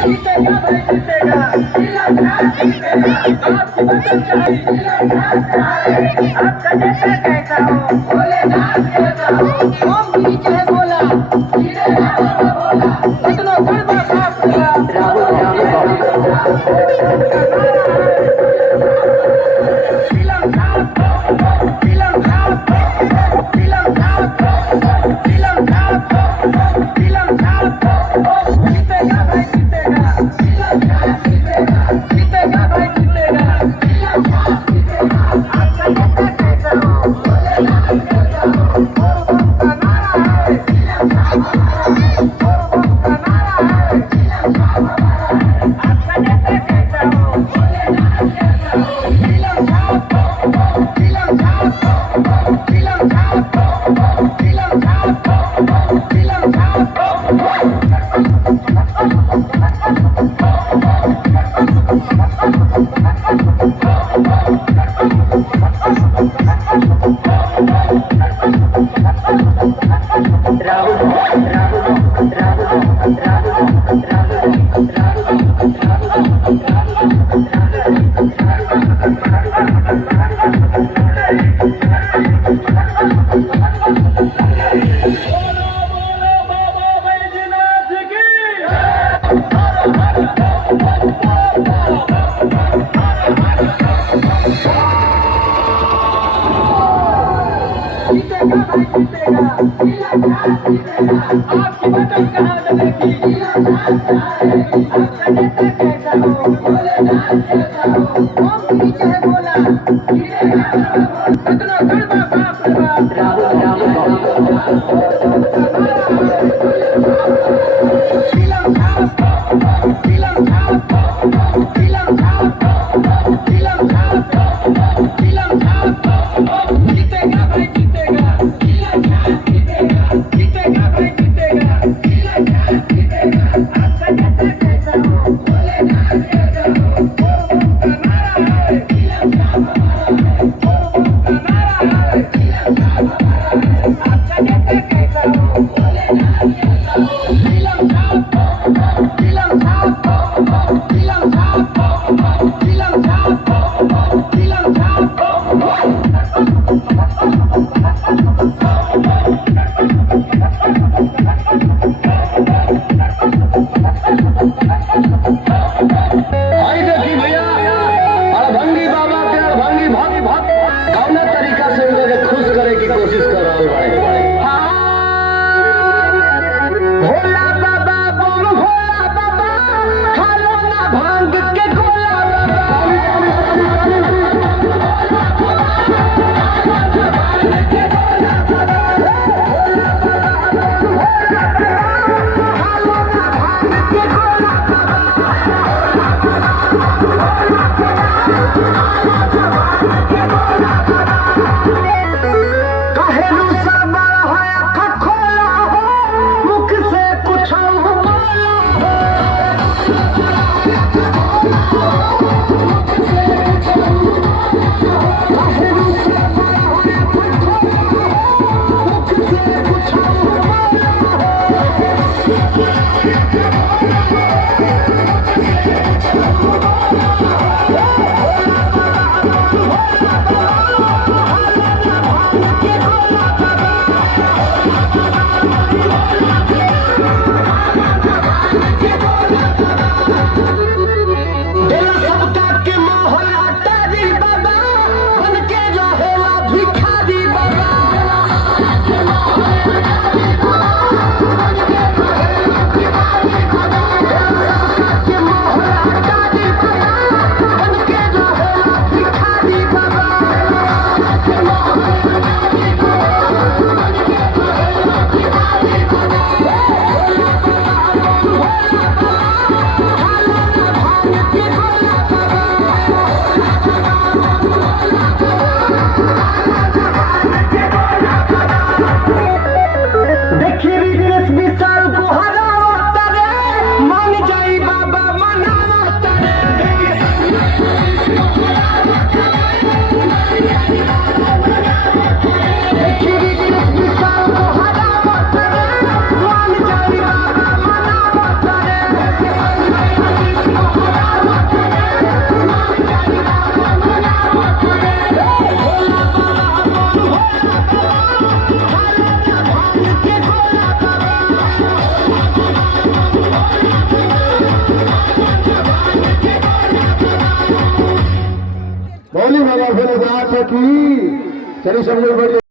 जीतेगा भाई जीतेगा, आपकी बदल चाहिए, आपका नेता कैसा हो, भोलेनाथ कैसा हो, ओम की जय बोला, इतना गड़बड़ साफ आपकी बदल कहाँ बनेगी, आपका नेता कैसा हो, भोलेनाथ कैसा हो, ओम की जय बोला, इतना गड़बड़ बाप रे जीतेगा भाई जीतेगा, जीतेगा भाई जीतेगा, आपका नेता कैसा हो, भोलेनाथ कैसा हो, ओम का नारा है, आपका नेता कैसा हो, भोलेनाथ कैसा हो, फिल्म छाप, फिल्म छाप, फिल्म छाप, फिल्म छाप, फिल्म छाप। भाई देखी भैया अड़भंगी बाबा के अड़भंगी भक्त कौना तरीका से उनके खुश करे की कोशिश कर रहा है। भोला बाबा बोल भोला बाबा खालो ना भांग के गोला कहेलू सब बड़ा है खखोला हो मुख से कुछ सबका के मोहला तारी बाबा बन के जो होला भिखारी बाबा के मोहला तारी बाबा बन के जो होला भिखारी बाबा देखी रितेश विशाल को हरावता रे मान जाई बाबा मनावता रे देखी रितेश विशाल को हरावता रे मान जाई बाबा मनावता रे बाबा भोलेनाथ की। चलिए सब लोग बैठ